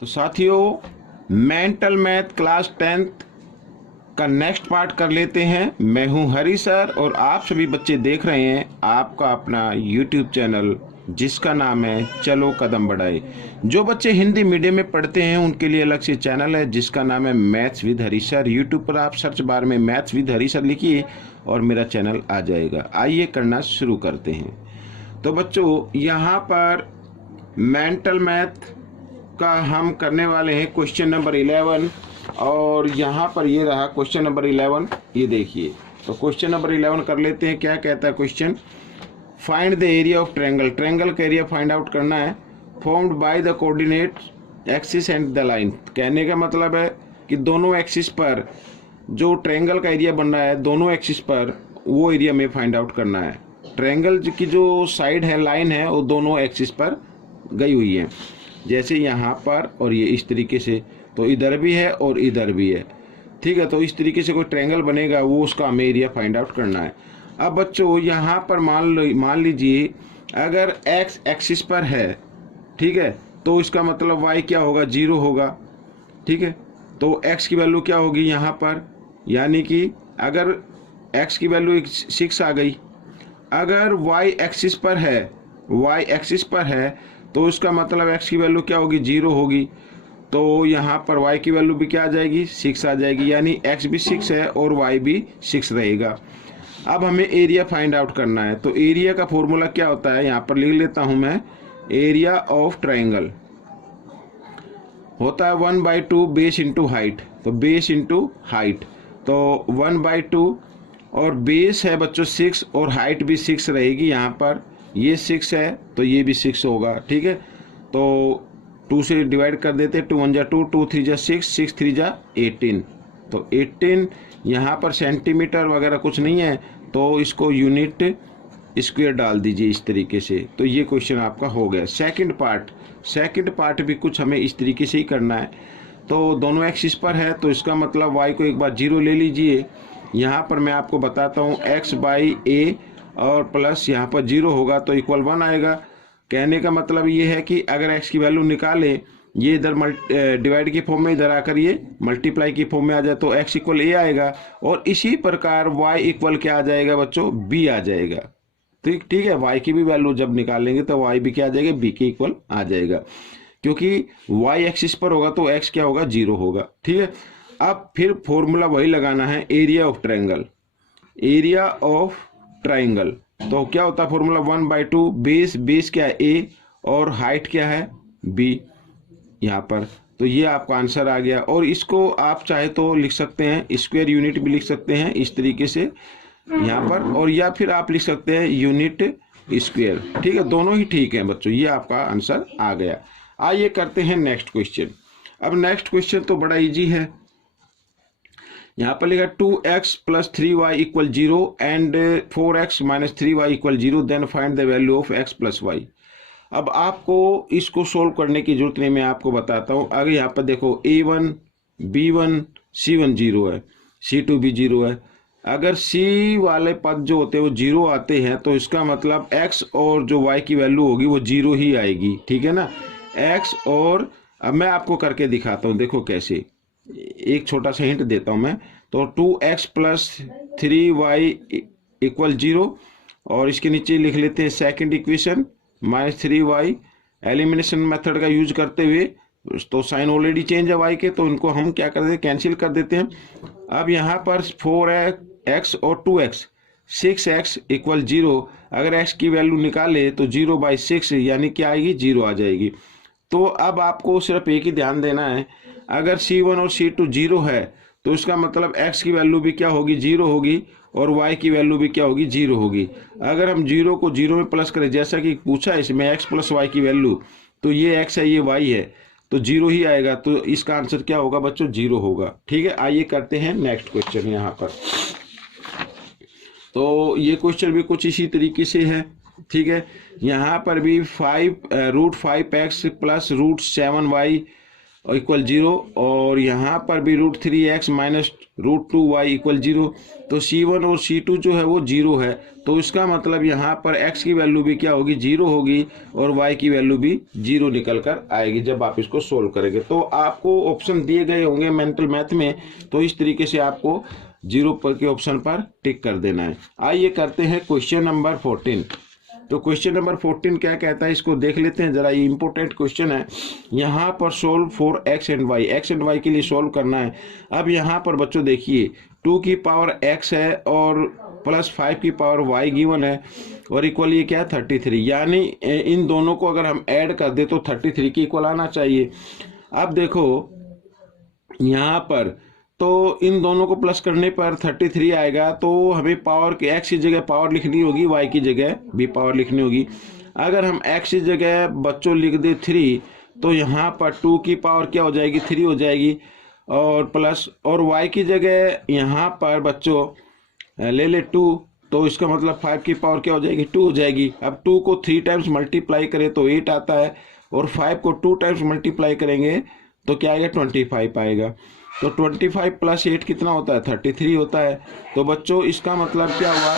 तो साथियों, mental math class 10th का नेक्स्ट पार्ट कर लेते हैं। मैं हूं हरी सर और आप सभी बच्चे देख रहे हैं आपका अपना यूट्यूब चैनल जिसका नाम है चलो कदम बढ़ाए। जो बच्चे हिंदी मीडियम में पढ़ते हैं उनके लिए अलग से चैनल है जिसका नाम है maths with Hari sir. YouTube पर आप सर्च बार में मैथ्स विद हरी सर लिखिए और मेरा चैनल आ जाएगा। आइए करना शुरू करते हैं। तो बच्चों, यहाँ पर मेंटल मैथ का हम करने वाले हैं क्वेश्चन नंबर 11 और यहाँ पर ये रहा क्वेश्चन नंबर 11। ये देखिए, तो क्वेश्चन नंबर 11 कर लेते हैं। क्या कहता है question? Find the area of triangle. Triangle का एरिया फाइंड आउट करना है। Formed by the coordinate axis and the line. कहने का मतलब है कि दोनों एक्सिस पर जो ट्रायंगल का एरिया बन रहा है, दोनों एक्सिस पर वो एरिया में फाइंड आउट करना है। ट्रायंगल की जो साइड है, लाइन है, वो दोनों एक्सिस पर गई हुई है, जैसे यहाँ पर और ये इस तरीके से। तो इधर भी है और इधर भी है, ठीक है। तो इस तरीके से कोई ट्रायंगल बनेगा, वो उसका हमें एरिया फाइंड आउट करना है। अब बच्चों, यहाँ पर मान लीजिए अगर एक्स एक्सिस पर है, ठीक है, तो इसका मतलब वाई क्या होगा? 0 होगा, ठीक है। तो एक्स की वैल्यू क्या होगी यहाँ पर? यानी कि अगर एक्स की वैल्यू 6 आ गई। अगर वाई एक्सिस पर है, तो उसका मतलब x की वैल्यू क्या होगी? 0 होगी। तो यहाँ पर y की वैल्यू भी क्या आ जाएगी? 6 आ जाएगी। यानी x भी 6 है और y भी 6 रहेगा। अब हमें एरिया फाइंड आउट करना है। तो एरिया का फॉर्मूला क्या होता है? यहाँ पर लिख लेता हूँ मैं। एरिया ऑफ ट्रायंगल होता है 1/2 बेस इंटू हाइट। तो बेस इंटू हाइट, तो 1/2 और बेस है बच्चों 6 और हाइट भी 6 रहेगी। यहाँ पर ये 6 है तो ये भी 6 होगा, ठीक है। तो 2 से डिवाइड कर देते, 2 1 जा 2, 2 3 जा 6, 6 3 जा 18। तो 18 यहाँ पर सेंटीमीटर वगैरह कुछ नहीं है, तो इसको यूनिट स्क्वायर डाल दीजिए इस तरीके से। तो ये क्वेश्चन आपका हो गया। सेकंड पार्ट भी कुछ हमें इस तरीके से ही करना है। तो दोनों एक्सिस पर है, तो इसका मतलब y को एक बार 0 ले लीजिए। यहाँ पर मैं आपको बताता हूँ x/a और प्लस यहाँ पर 0 होगा तो इक्वल 1 आएगा। कहने का मतलब ये है कि अगर x की वैल्यू निकालें, ये इधर डिवाइड की फॉर्म में, इधर आकर ये मल्टीप्लाई की फॉर्म में आ जाए तो x इक्वल a आएगा। और इसी प्रकार y इक्वल क्या आ जाएगा बच्चों? b आ जाएगा। ठीक है, y की भी वैल्यू जब निकालेंगे तो y भी क्या आ जाएगा? b के इक्वल आ जाएगा, क्योंकि y एक्सिस पर होगा तो x क्या होगा? 0 होगा, ठीक है। अब फिर फॉर्मूला वही लगाना है, area of triangle. Area of triangle तो क्या होता है फॉर्मूला? 1/2 बेस क्या है? a और हाइट क्या है? b यहाँ पर। तो ये आपका आंसर आ गया। और इसको आप चाहे तो लिख सकते हैं, स्क्वायर यूनिट भी लिख सकते हैं इस तरीके से यहाँ पर, और या फिर आप लिख सकते हैं यूनिट स्क्वायर, ठीक है। दोनों ही ठीक है बच्चों। ये आपका आंसर आ गया। आइए करते हैं नेक्स्ट क्वेश्चन। अब नेक्स्ट क्वेश्चन तो बड़ा इजी है। यहाँ पर लिखा 2x + 3y = 0 and 4x - 3y = 0, then find the value of x + y। अब आपको इसको सोल्व करने की जरूरत नहीं, मैं आपको बताता हूँ। अगर यहाँ पर देखो a1 b1 c1 0 है, c2 भी 0 है। अगर c वाले पद जो होते हैं वो 0 आते हैं तो इसका मतलब x और जो y की वैल्यू होगी वो 0 ही आएगी, ठीक है ना। x और अब मैं आपको करके दिखाता हूँ, देखो कैसे। एक छोटा सा हिंट देता हूं मैं। तो 2x + 3y = 0 और इसके नीचे लिख लेते हैं second equation -3y। Elimination method का यूज करते हुए, तो साइन ऑलरेडी चेंज है y के, तो इनको हम क्या कर देते हैं? कैंसिल कर देते हैं। अब यहाँ पर 4x और 2x 6x = 0। अगर x की वैल्यू निकाले तो 0/6 यानी क्या आएगी? 0 आ जाएगी। तो अब आपको सिर्फ एक ही ध्यान देना है, अगर c1 और c2 0 है तो इसका मतलब x की वैल्यू भी क्या होगी? 0 होगी और y की वैल्यू भी क्या होगी? 0 होगी। अगर हम 0 को 0 में प्लस करें, जैसा कि पूछा है इसमें x + y की वैल्यू, तो ये x है ये y है, तो 0 ही आएगा। तो इसका आंसर क्या होगा बच्चों? 0 होगा, ठीक है। आइए करते हैं नेक्स्ट क्वेश्चन यहाँ पर। तो ये क्वेश्चन भी कुछ इसी तरीके से है, ठीक है। यहाँ पर भी √5x + √7y और इक्वल 0, और यहाँ पर भी √3x माइनस √2y इक्वल 0। तो C1 और C2 जो है वो 0 है, तो इसका मतलब यहाँ पर x की वैल्यू भी क्या होगी, 0 होगी, और y की वैल्यू भी 0 निकल कर आएगी जब आप इसको सोल्व करेंगे। तो आपको ऑप्शन दिए गए होंगे मेंटल मैथ में, तो इस तरीके से आपको 0 के ऑप्शन पर टिक कर देना है। आइए करते हैं क्वेश्चन नंबर 14। तो क्वेश्चन नंबर 14 क्या कहता है, इसको देख लेते हैं जरा। ये इंपॉर्टेंट क्वेश्चन है। यहाँ पर solve for x and y, x and y के लिए सोल्व करना है। अब यहाँ पर बच्चों देखिए 2 की पावर x है और प्लस 5 की पावर y गिवन है, और इक्वल ये क्या है 33, यानी इन दोनों को अगर हम ऐड कर दे तो 33 के इक्वल आना चाहिए। अब देखो यहाँ पर तो इन दोनों को प्लस करने पर 33 आएगा, तो हमें पावर के x की जगह पावर लिखनी होगी, y की जगह भी पावर लिखनी होगी। अगर हम x की जगह बच्चों लिख दे 3, तो यहाँ पर 2 की पावर क्या हो जाएगी, 3 हो जाएगी, और प्लस, और y की जगह यहाँ पर बच्चों ले ले 2, तो इसका मतलब 5 की पावर क्या हो जाएगी, 2 हो जाएगी। अब 2 को 3 टाइम्स मल्टीप्लाई करें तो 8 आता है, और 5 को 2 टाइम्स मल्टीप्लाई करेंगे तो क्या आएगा, 25 आएगा। तो 25 प्लस 8 कितना होता है, 33 होता है। तो बच्चों इसका मतलब क्या हुआ,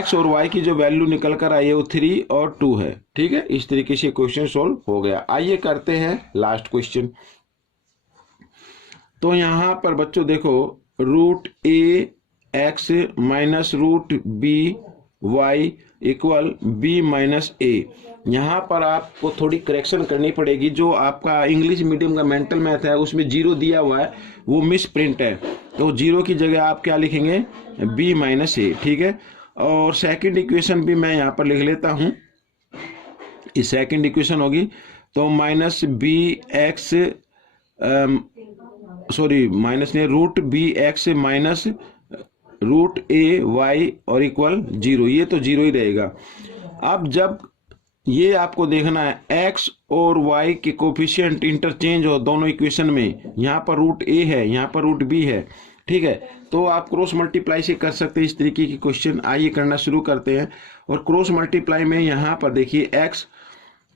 x और y की जो वैल्यू निकल कर आई है वो 3 और 2 है। ठीक है, इस तरीके से क्वेश्चन सोल्व हो गया। आइए करते हैं लास्ट क्वेश्चन। तो यहाँ पर बच्चों देखो √a(x) minus √b(y) equal b minus a। यहाँ पर आपको थोड़ी करेक्शन करनी पड़ेगी। जो आपका इंग्लिश मीडियम का मेंटल मैथ है उसमें 0 दिया हुआ है, वो मिस प्रिंट है, तो 0 की जगह आप क्या लिखेंगे, b माइनस a। ठीक है, और सेकंड इक्वेशन भी मैं यहाँ पर लिख लेता हूँ। इस सेकंड इक्वेशन होगी तो माइनस b(x) सॉरी माइनस नहीं, √b(x) माइनस √a(y) और इक्वल 0। ये तो 0 ही रहेगा। अब जब ये आपको देखना है x और y के कोफिशिएंट इंटरचेंज हो दोनों इक्वेशन में, यहाँ पर √a है, यहाँ पर √b है। ठीक है, तो आप क्रॉस मल्टीप्लाई से कर सकते हैं इस तरीके की क्वेश्चन। आइए करना शुरू करते हैं। और क्रॉस मल्टीप्लाई में यहाँ पर देखिए x,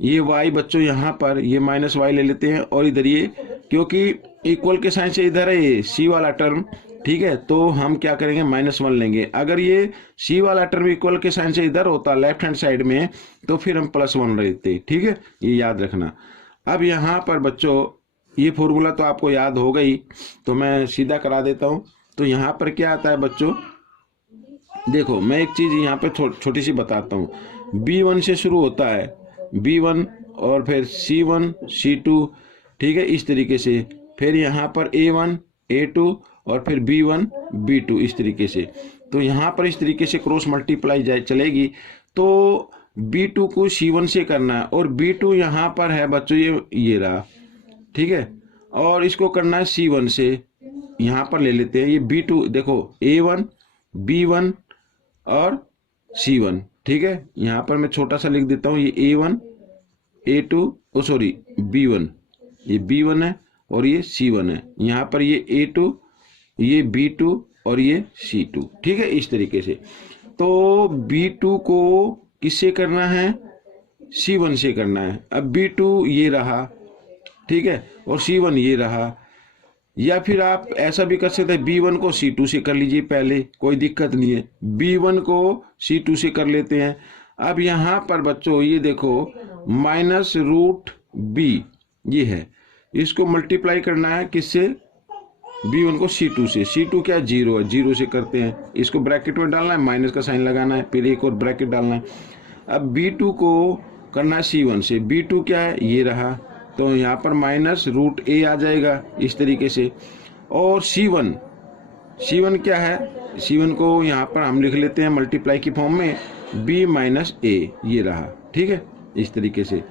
ये y बच्चों यहाँ पर ये माइनस y ले लेते हैं, और इधर ये क्योंकि इक्वल के साइन से इधर है ये c वाला टर्म। ठीक है, तो हम क्या करेंगे, -1 लेंगे। अगर ये c वाला टर्म इक्वल के साइन से इधर होता लेफ्ट हैंड साइड में, तो फिर हम +1 लेते। ठीक है, ये याद रखना। अब यहाँ पर बच्चों ये फॉर्मूला तो आपको याद हो गई, तो मैं सीधा करा देता हूँ। तो यहाँ पर क्या आता है बच्चों, देखो मैं एक चीज यहाँ पे छोटी सी बताता हूँ। b1 से शुरू होता है, b1 और फिर c1 c2। ठीक है, इस तरीके से फिर यहाँ पर a1 a2 और फिर b1 b2 इस तरीके से। तो यहाँ पर इस तरीके से क्रॉस मल्टीप्लाई चलेगी। तो b2 को c1 से करना है, और b2 यहाँ पर है बच्चों ये रहा। ठीक है, और इसको करना है c1 से। यहाँ पर ले लेते हैं ये b2, देखो a1 b1 और c1। ठीक है, यहाँ पर मैं छोटा सा लिख देता हूँ, ये a1 a2 सॉरी b1, ये b1 है और ये c1 है। यहाँ पर ये a2, ये b2 और ये c2। ठीक है, इस तरीके से। तो b2 को किससे करना है, c1 से करना है। अब b2 ये रहा, ठीक है, और c1 ये रहा। या फिर आप ऐसा भी कर सकते हैं, b1 को c2 से कर लीजिए पहले, कोई दिक्कत नहीं है। b1 को c2 से कर लेते हैं। अब यहाँ पर बच्चों ये देखो -√b ये है, इसको मल्टीप्लाई करना है किससे, b1 को c2 से। c2 क्या 0 है, 0 से करते हैं। इसको ब्रैकेट में डालना है, माइनस का साइन लगाना है, फिर एक और ब्रैकेट डालना है। अब b2 को करना है c1 से। b2 क्या है, ये रहा, तो यहाँ पर -√a आ जाएगा इस तरीके से। और c1 क्या है, c1 को यहाँ पर हम लिख लेते हैं मल्टीप्लाई की फॉर्म में, b माइनस a ये रहा। ठीक है, इस तरीके से।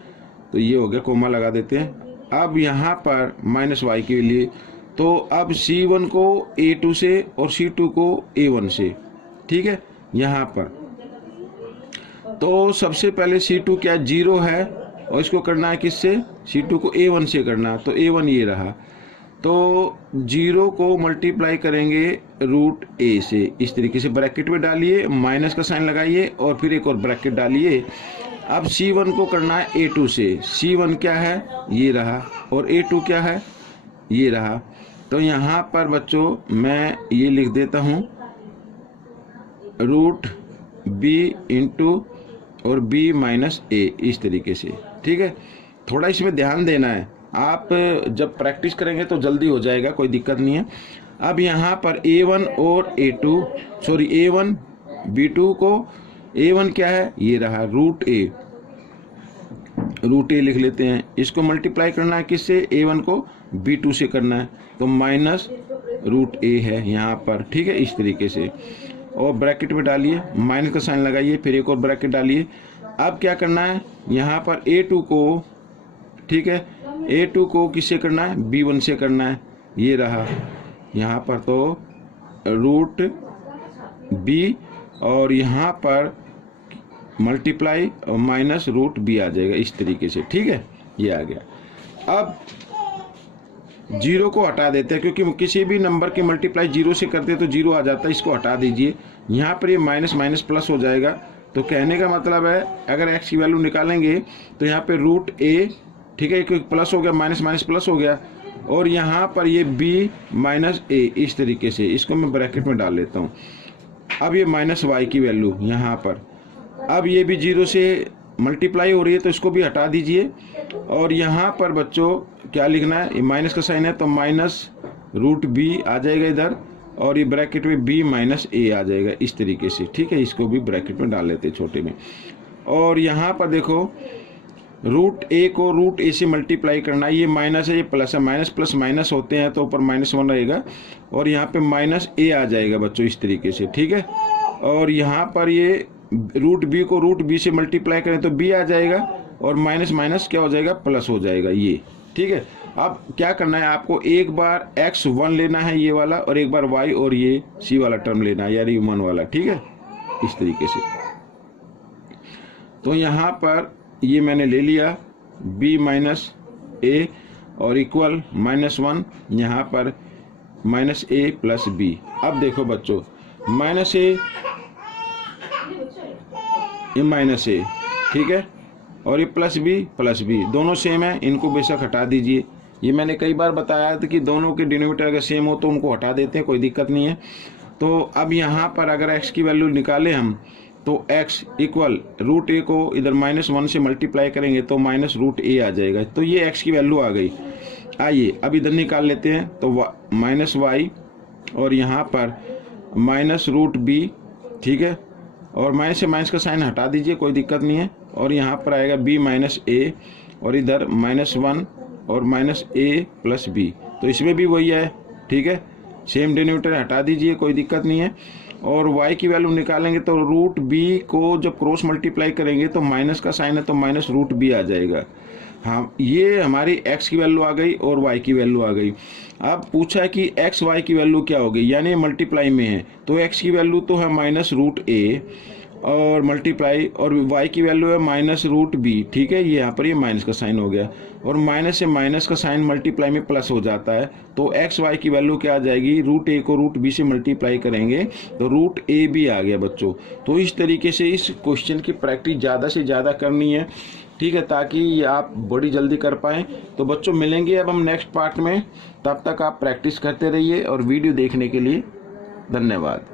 तो ये हो गया, कोमा लगा देते हैं। अब यहाँ पर -y के लिए, तो अब c1 को a2 से और c2 को a1 से। ठीक है, यहाँ पर तो सबसे पहले c2 क्या 0 है, और इसको करना है किससे, c2 को a1 से करना, तो a1 ये रहा। तो 0 को मल्टीप्लाई करेंगे √a से, इस तरीके से ब्रैकेट में डालिए, माइनस का साइन लगाइए और फिर एक और ब्रैकेट डालिए। अब c1 को करना है a2 से। c1 क्या है, ये रहा, और a2 क्या है, ये रहा। तो यहाँ पर बच्चों मैं ये लिख देता हूँ रूट बी इंटू और बी माइनस ए, इस तरीके से। ठीक है, थोड़ा इसमें ध्यान देना है, आप जब प्रैक्टिस करेंगे तो जल्दी हो जाएगा, कोई दिक्कत नहीं है। अब यहाँ पर a1 और a2 सॉरी a1 b2 को, a1 क्या है, ये रहा रूट ए लिख लेते हैं। इसको मल्टीप्लाई करना है किससे, a1 को b2 से करना है, तो माइनस रूट ए है यहाँ पर। ठीक है, इस तरीके से, और ब्रैकेट में डालिए, माइनस का साइन लगाइए, फिर एक और ब्रैकेट डालिए। अब क्या करना है, यहाँ पर a2 को, ठीक है, a2 को किससे करना है, b1 से करना है, ये रहा यहाँ पर, तो रूट b और यहाँ पर मल्टीप्लाई और माइनस रूट b आ जाएगा, इस तरीके से। ठीक है, ये आ गया। अब जीरो को हटा देते हैं, क्योंकि किसी भी नंबर की मल्टीप्लाई जीरो से करते हैं तो जीरो आ जाता है, इसको हटा दीजिए। यहाँ पर ये माइनस माइनस प्लस हो जाएगा। तो कहने का मतलब है अगर x की वैल्यू निकालेंगे तो यहाँ पे रूट ए, ठीक है, क्योंकि प्लस हो गया, माइनस माइनस प्लस हो गया, और यहाँ पर ये b माइनस ए, इस तरीके से। इसको मैं ब्रैकेट में डाल लेता हूँ। अब ये माइनस वाई की वैल्यू यहाँ पर, अब ये भी जीरो से मल्टीप्लाई हो रही है तो इसको भी हटा दीजिए। और यहाँ पर बच्चों क्या लिखना है, ये माइनस का साइन है तो माइनस रूट बी आ जाएगा इधर, और ये ब्रैकेट में b माइनस ए आ जाएगा, इस तरीके से। ठीक है, इसको भी ब्रैकेट में डाल लेते हैं छोटे में। और यहाँ पर देखो रूट ए को रूट ए से मल्टीप्लाई करना है, ये माइनस है, ये प्लस है, माइनस प्लस माइनस होते हैं तो ऊपर -1 रहेगा, और यहाँ पे माइनस ए आ जाएगा बच्चों, इस तरीके से। ठीक है, और यहाँ पर ये रूट बी को रूट बी से मल्टीप्लाई करें तो b आ जाएगा, और माइनस माइनस क्या हो जाएगा, प्लस हो जाएगा ये। ठीक है, अब क्या करना है आपको, एक बार x1 लेना है ये वाला, और एक बार y और ये c वाला टर्म लेना है, यानी 1 वाला। ठीक है, इस तरीके से। तो यहाँ पर ये मैंने ले लिया b माइनस ए और इक्वल -1, यहाँ पर माइनस ए प्लस बी। अब देखो बच्चों, माइनस ए, ये माइनस ए, ठीक है, और ये प्लस बी दोनों सेम है, इनको बेशक हटा दीजिए। ये मैंने कई बार बताया था कि दोनों के डिनोमिनेटर अगर सेम हो तो उनको हटा देते हैं, कोई दिक्कत नहीं है। तो अब यहाँ पर अगर x की वैल्यू निकालें हम, तो x इक्वल रूट ए को इधर -1 से मल्टीप्लाई करेंगे तो माइनस रूट ए आ जाएगा। तो ये x की वैल्यू आ गई। आइए अब इधर निकाल लेते हैं, तो माइनस वाई और यहाँ पर माइनस रूट बी, ठीक है, और माइनस से माइनस का साइन हटा दीजिए, कोई दिक्कत नहीं है, और यहाँ पर आएगा b माइनस ए, और इधर -1 और माइनस ए प्लस बी। तो इसमें भी वही है, ठीक है, सेम डिनोमिनेटर हटा दीजिए, कोई दिक्कत नहीं है। और y की वैल्यू निकालेंगे तो रूट b को जब क्रॉस मल्टीप्लाई करेंगे तो माइनस का साइन है तो माइनस रूट b आ जाएगा। हाँ, ये हमारी x की वैल्यू आ गई और y की वैल्यू आ गई। अब पूछा है कि x y की वैल्यू क्या होगी, यानी मल्टीप्लाई में है, तो x की वैल्यू तो है माइनस रूट ए और मल्टीप्लाई, और y की वैल्यू है माइनस रूट बी। ठीक है, ये यहाँ पर ये माइनस का साइन हो गया, और माइनस से माइनस का साइन मल्टीप्लाई में प्लस हो जाता है, तो x y की वैल्यू क्या आ जाएगी, रूट ए को रूट बी से मल्टीप्लाई करेंगे तो रूट ए बी आ गया बच्चों। तो इस तरीके से इस क्वेश्चन की प्रैक्टिस ज़्यादा से ज़्यादा करनी है, ठीक है, ताकि आप बड़ी जल्दी कर पाएँ। तो बच्चों मिलेंगे अब हम नेक्स्ट पार्ट में, तब तक आप प्रैक्टिस करते रहिए, और वीडियो देखने के लिए धन्यवाद।